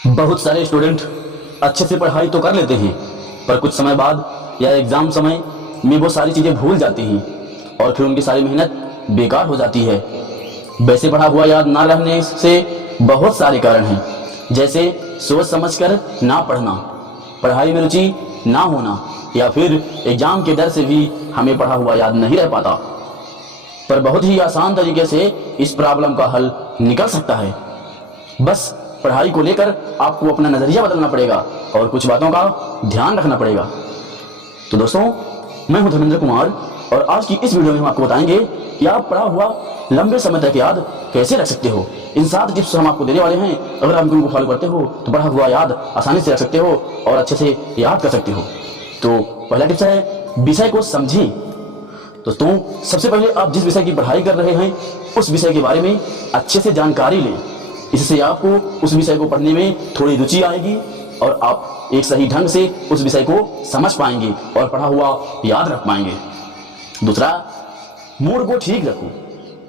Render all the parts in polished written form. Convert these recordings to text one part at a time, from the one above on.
बहुत सारे स्टूडेंट अच्छे से पढ़ाई तो कर लेते हैं, पर कुछ समय बाद या एग्ज़ाम समय में वो सारी चीज़ें भूल जाती हैं और फिर उनकी सारी मेहनत बेकार हो जाती है। वैसे पढ़ा हुआ याद ना रहने से बहुत सारे कारण हैं, जैसे सोच समझकर ना पढ़ना, पढ़ाई में रुचि ना होना, या फिर एग्ज़ाम के डर से भी हमें पढ़ा हुआ याद नहीं रह पाता। पर बहुत ही आसान तरीके से इस प्रॉब्लम का हल निकल सकता है। बस पढ़ाई को लेकर आपको अपना नज़रिया बदलना पड़ेगा और कुछ बातों का ध्यान रखना पड़ेगा। तो दोस्तों, मैं हूं धर्मेंद्र कुमार और आज की इस वीडियो में हम आपको बताएंगे कि आप पढ़ा हुआ लंबे समय तक याद कैसे रख सकते हो। इन 7 टिप्स हम आपको देने वाले हैं। अगर आप इनको फॉलो करते हो तो पढ़ा हुआ याद आसानी से रख सकते हो और अच्छे से याद कर सकते हो। तो पहला टिप्स है, विषय को समझें। दोस्तों, सबसे पहले आप जिस विषय की पढ़ाई कर रहे हैं उस विषय के बारे में अच्छे से जानकारी लें। इससे आपको उस विषय को पढ़ने में थोड़ी रुचि आएगी और आप एक सही ढंग से उस विषय को समझ पाएंगे और पढ़ा हुआ याद रख पाएंगे। दूसरा, मूड को ठीक रखो।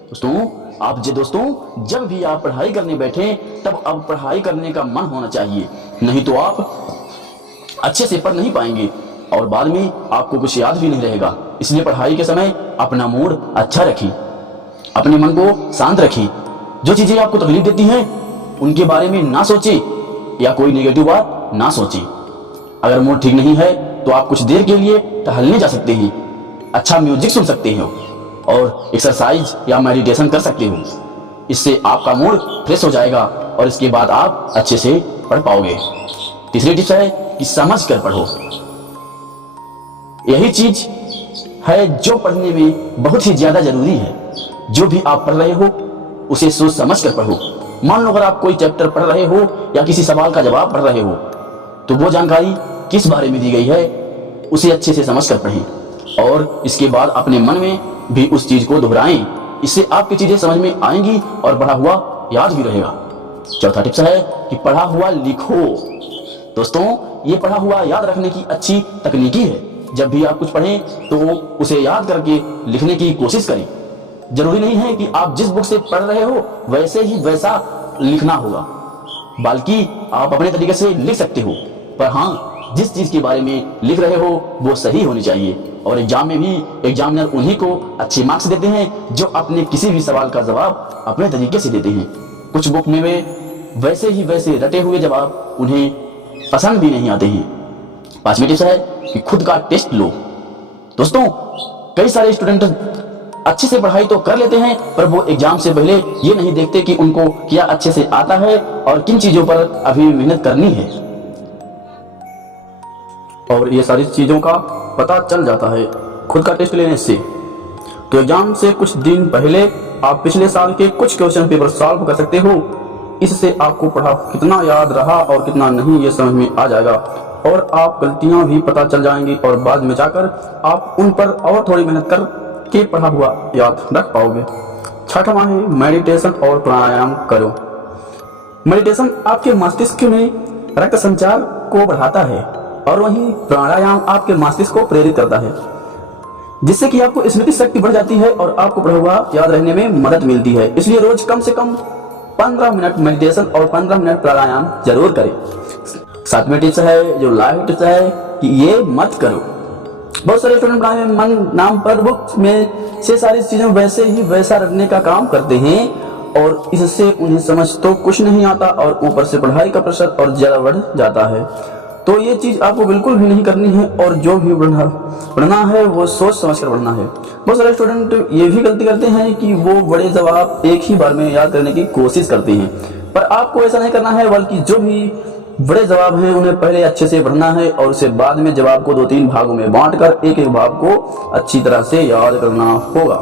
दोस्तों, जब भी आप पढ़ाई करने बैठें तब अब पढ़ाई करने का मन होना चाहिए, नहीं तो आप अच्छे से पढ़ नहीं पाएंगे और बाद में आपको कुछ याद भी नहीं रहेगा। इसलिए पढ़ाई के समय अपना मूड अच्छा रखिए, अपने मन को शांत रखिए। जो चीजें आपको तकलीफ देती हैं उनके बारे में ना सोचें या कोई नेगेटिव बात ना सोचें। अगर मूड ठीक नहीं है तो आप कुछ देर के लिए टहलने जा सकते हैं, अच्छा म्यूजिक सुन सकते हो और एक्सरसाइज या मेडिटेशन कर सकते हो। इससे आपका मूड फ्रेश हो जाएगा और इसके बाद आप अच्छे से पढ़ पाओगे। तीसरी टिप्स है कि समझ कर पढ़ो। यही चीज है जो पढ़ने में बहुत ही ज्यादा जरूरी है। जो भी आप पढ़ रहे हो उसे सोच समझ कर पढ़ो। मान लो अगर आप कोई चैप्टर पढ़ रहे हो या किसी सवाल का जवाब पढ़ रहे हो तो वो जानकारी किस बारे में दी गई है उसे अच्छे से समझ कर पढ़ें और इसके बाद अपने मन में भी उस चीज को दोहराएं। इससे आपकी चीजें समझ में आएंगी और पढ़ा हुआ याद भी रहेगा। चौथा टिप्स है कि पढ़ा हुआ लिखो। दोस्तों, ये पढ़ा हुआ याद रखने की अच्छी तकनीकी है। जब भी आप कुछ पढ़ें तो उसे याद करके लिखने की कोशिश करें। जरूरी नहीं है कि आप जिस बुक से पढ़ रहे हो वैसे ही वैसा लिखना होगा, बल्कि आप अपने तरीके से लिख सकते हो। पर हाँ, जिस चीज के बारे में लिख रहे हो वो सही होनी चाहिए। और एग्जाम में भी एग्जामिनर उन्हीं को अच्छे मार्क्स देते हैं जो अपने किसी भी सवाल का जवाब अपने तरीके से देते हैं। कुछ बुक में वे वैसे ही वैसे रटे हुए जवाब उन्हें पसंद भी नहीं आते हैं। पांचवी टिप्स है कि खुद का टेस्ट लो। दोस्तों, कई सारे स्टूडेंट अच्छे से पढ़ाई तो कर लेते हैं पर वो एग्जाम से पहले ये नहीं देखते कि उनको क्या अच्छे से आता है और किन चीजों पर अभी मेहनत करनी है, और ये सारी चीजों का पता चल जाता है खुद का टेस्ट लेने से। तो एग्जाम से कुछ दिन पहले आप पिछले साल के कुछ क्वेश्चन पेपर सॉल्व कर सकते हो। इससे आपको पढ़ा कितना याद रहा और कितना नहीं ये समझ में आ जाएगा और आप गलतियां भी पता चल जाएंगी और बाद में जाकर आप उन पर और थोड़ी मेहनत कर के पढ़ा हुआ याद रख पाओगे। छठवां है, मेडिटेशन और प्राणायाम करो। मेडिटेशन आपके मस्तिष्क में रक्त संचार को बढ़ाता है और वहीं प्राणायाम आपके मस्तिष्क को प्रेरित करता है, जिससे कि आपको स्मृति शक्ति बढ़ जाती है और आपको पढ़ा हुआ याद रहने में मदद मिलती है। इसलिए रोज कम से कम 15 मिनट मेडिटेशन और 15 मिनट प्राणायाम जरूर करें। सातवीं टिप्स है, जो लाइफ टिप्स है, कि ये मत करो। बहुत सारे स्टूडेंट पढ़ाई में मन नाम पर बुक में से सारी चीजें वैसे ही वैसा रखने का काम करते हैं और इससे उन्हें समझ तो कुछ नहीं आता और ऊपर से पढ़ाई का प्रेशर और ज्यादा बढ़ जाता है। तो ये चीज आपको बिल्कुल भी नहीं करनी है और जो भी पढ़ना है वो सोच समझ कर पढ़ना है। बहुत सारे स्टूडेंट ये भी गलती करते हैं कि वो बड़े जवाब एक ही बार में याद करने की कोशिश करते हैं, पर आपको ऐसा नहीं करना है, बल्कि जो भी बड़े जवाब हैं उन्हें पहले अच्छे से पढ़ना है और उसे बाद में जवाब को 2-3 भागों में बांटकर एक एक भाग को अच्छी तरह से याद करना होगा।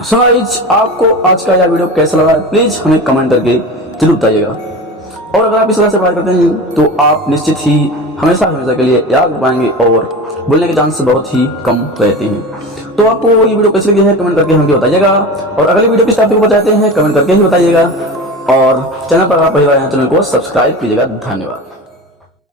सो गाइस, आपको आज का यह वीडियो कैसा लगा प्लीज हमें कमेंट करके जरूर बताइएगा। और अगर आप इस तरह से पढ़ाई करते हैं तो आप निश्चित ही हमेशा के लिए याद कर पाएंगे और भूलने के चांस बहुत ही कम रहते हैं। तो आपको ये वीडियो कैसी लगी है कमेंट करके हमें बताइएगा और अगली वीडियो किस टॉपिक को बताते हैं कमेंट करके ही बताइएगा। और चैनल पर आप पहली बार चैनल को सब्सक्राइब कीजिएगा। धन्यवाद।